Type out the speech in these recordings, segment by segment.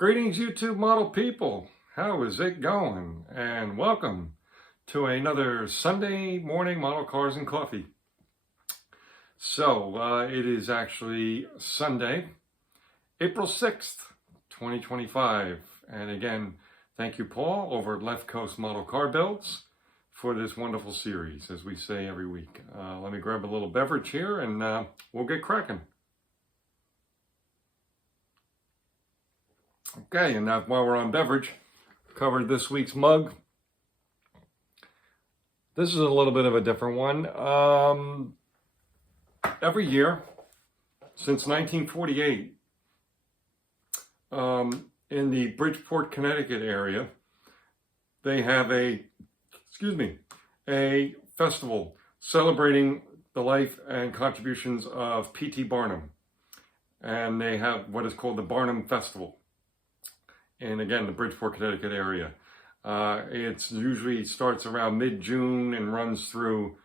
Greetings, YouTube model people. How is it going? And welcome to another Sunday morning model cars and coffee. So it is actually Sunday, April 6th, 2025. And again, thank you, Paul, over at Left Coast Model Car Builds for this wonderful series, as we say every week. Let me grab a little beverage here and we'll get cracking. Okay, and now while we're on beverage, covered this week's mug. This is a little bit of a different one. Every year, since 1948, in the Bridgeport, Connecticut area, they have a festival celebrating the life and contributions of P.T. Barnum. And they have what is called the Barnum Festival. And again, the Bridgeport, Connecticut area. It's usually starts around mid-June and runs through,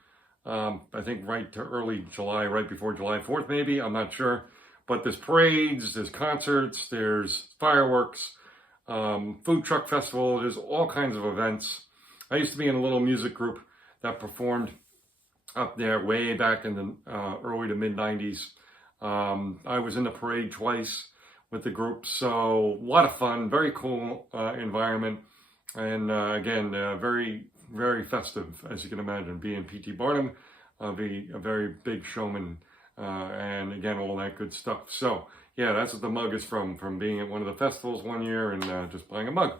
I think, right to early July, right before July 4th, maybe. I'm not sure. But there's parades, there's concerts, there's fireworks, food truck festival. There's all kinds of events. I used to be in a little music group that performed up there way back in the early to mid-90s. I was in the parade twice with the group, so a lot of fun, very cool environment, and again, very, very festive, as you can imagine, being P.T. Barnum, be a very big showman, and again, all that good stuff. So yeah, that's what the mug is from being at one of the festivals one year and just buying a mug.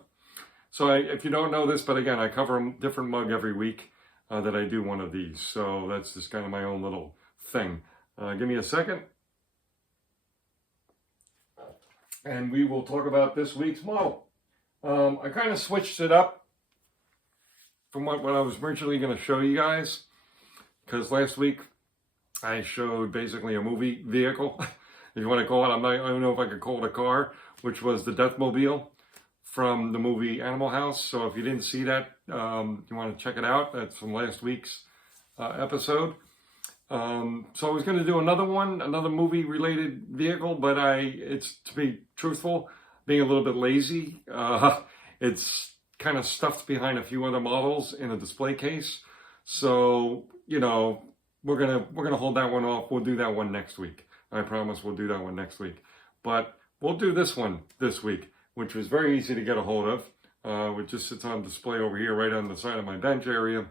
So if you don't know this, but again, I cover a different mug every week that I do one of these, so that's just kind of my own little thing. Give me a second. And we will talk about this week's model. I kind of switched it up from what I was originally going to show you guys, because last week I showed basically a movie vehicle, if you want to call it. I don't know if I could call it a car, which was the Deathmobile from the movie Animal House. So if you didn't see that, you want to check it out. That's from last week's episode. So I was going to do another movie related vehicle, but it's, to be truthful, being a little bit lazy. It's kind of stuffed behind a few other models in a display case. So, you know, we're going to hold that one off. We'll do that one next week. I promise we'll do that one next week, but we'll do this one this week, which was very easy to get a hold of. It just sits on display over here, right on the side of my bench area.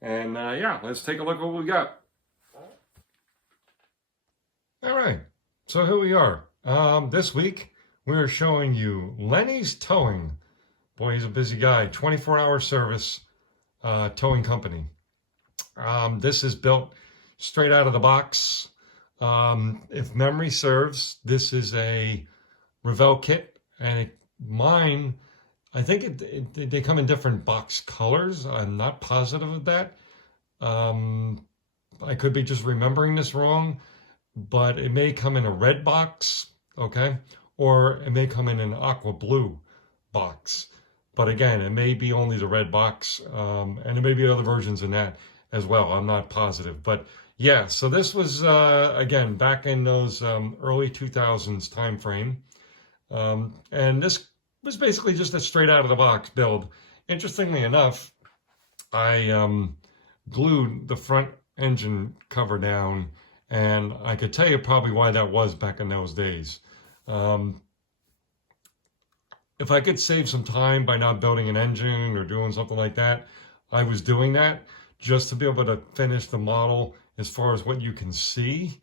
And yeah, let's take a look at what we got. All right, so here we are. This week, we're showing you Lenny's Towing. Boy, he's a busy guy. 24-hour service towing company. This is built straight out of the box. If memory serves, this is a Revell kit, and mine, I think they come in different box colors. I'm not positive of that. I could be just remembering this wrong, but it may come in a red box, okay? Or it may come in an aqua blue box. But again, it may be only the red box, and there may be other versions in that as well. I'm not positive. But yeah, so this was, again, back in those early 2000s time frame. And this was basically just a straight out of the box build. Interestingly enough, I glued the front engine cover down, and I could tell you probably why that was back in those days. If I could save some time by not building an engine or doing something like that, I was doing that just to be able to finish the model as far as what you can see,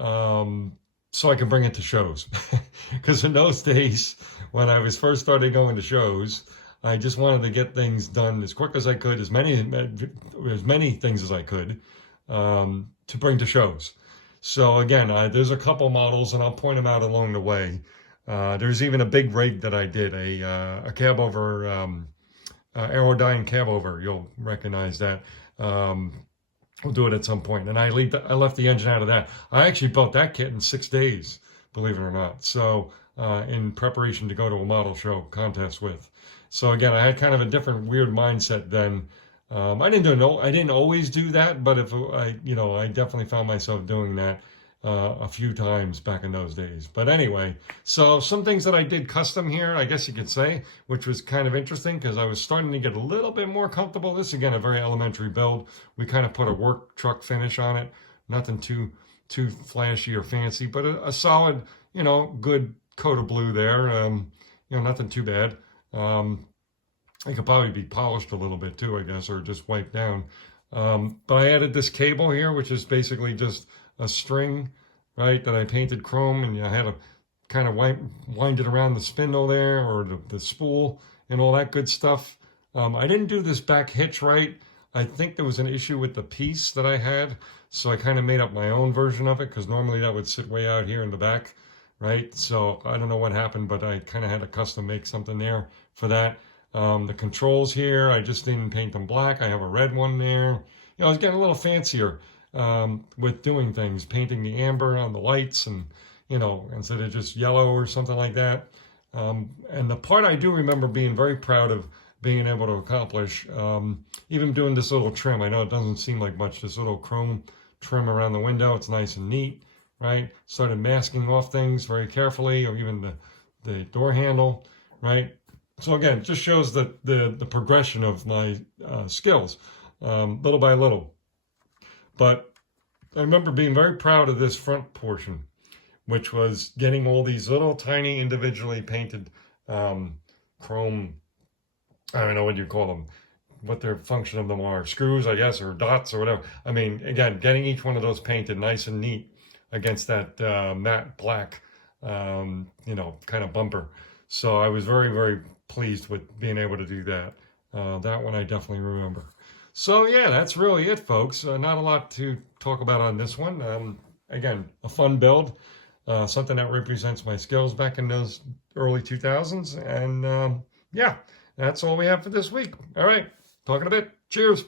so I can bring it to shows. Because in those days, when I was first started going to shows, I just wanted to get things done as quick as I could, as many things as I could, to bring to shows. So again, there's a couple models, and I'll point them out along the way. There's even a big rig that I did, a cab over, Aerodyne cab over. You'll recognize that. We'll do it at some point. And I left the engine out of that. I actually built that kit in 6 days, believe it or not. So in preparation to go to a model show contest with. So again, I had kind of a different weird mindset then. I didn't always do that, but I definitely found myself doing that a few times back in those days. But anyway, so some things that I did custom here, I guess you could say, which was kind of interesting because I was starting to get a little bit more comfortable. This, again, a very elementary build. We kind of put a work truck finish on it. Nothing too flashy or fancy, but a solid, good coat of blue there. Nothing too bad. It could probably be polished a little bit too, I guess, or just wiped down. But I added this cable here, which is basically just a string, right, that I painted chrome, and I had to kind of wind it around the spindle there, or the spool, and all that good stuff. I didn't do this back hitch right. I think there was an issue with the piece that I had, so I kind of made up my own version of it, because normally that would sit way out here in the back, right? So I don't know what happened, but I kind of had to custom make something there for that. The controls here, I just didn't paint them black. I have a red one there. I was getting a little fancier with doing things, painting the amber on the lights, and instead of just yellow or something like that. And the part I do remember being very proud of being able to accomplish, even doing this little trim. I know it doesn't seem like much, this little chrome trim around the window. It's nice and neat, right? Started masking off things very carefully, or even the door handle, right? So again, it just shows the progression of my skills, little by little. But I remember being very proud of this front portion, which was getting all these little tiny individually painted chrome, I don't know what you call them, what their function of them are, screws, I guess, or dots or whatever. I mean, again, getting each one of those painted nice and neat against that matte black, kind of bumper. So I was very, very pleased with being able to do that. That one I definitely remember. So yeah, that's really it, folks. Not a lot to talk about on this one. Again, a fun build, something that represents my skills back in those early 2000s. And yeah, that's all we have for this week. All right, talk in a bit. Cheers.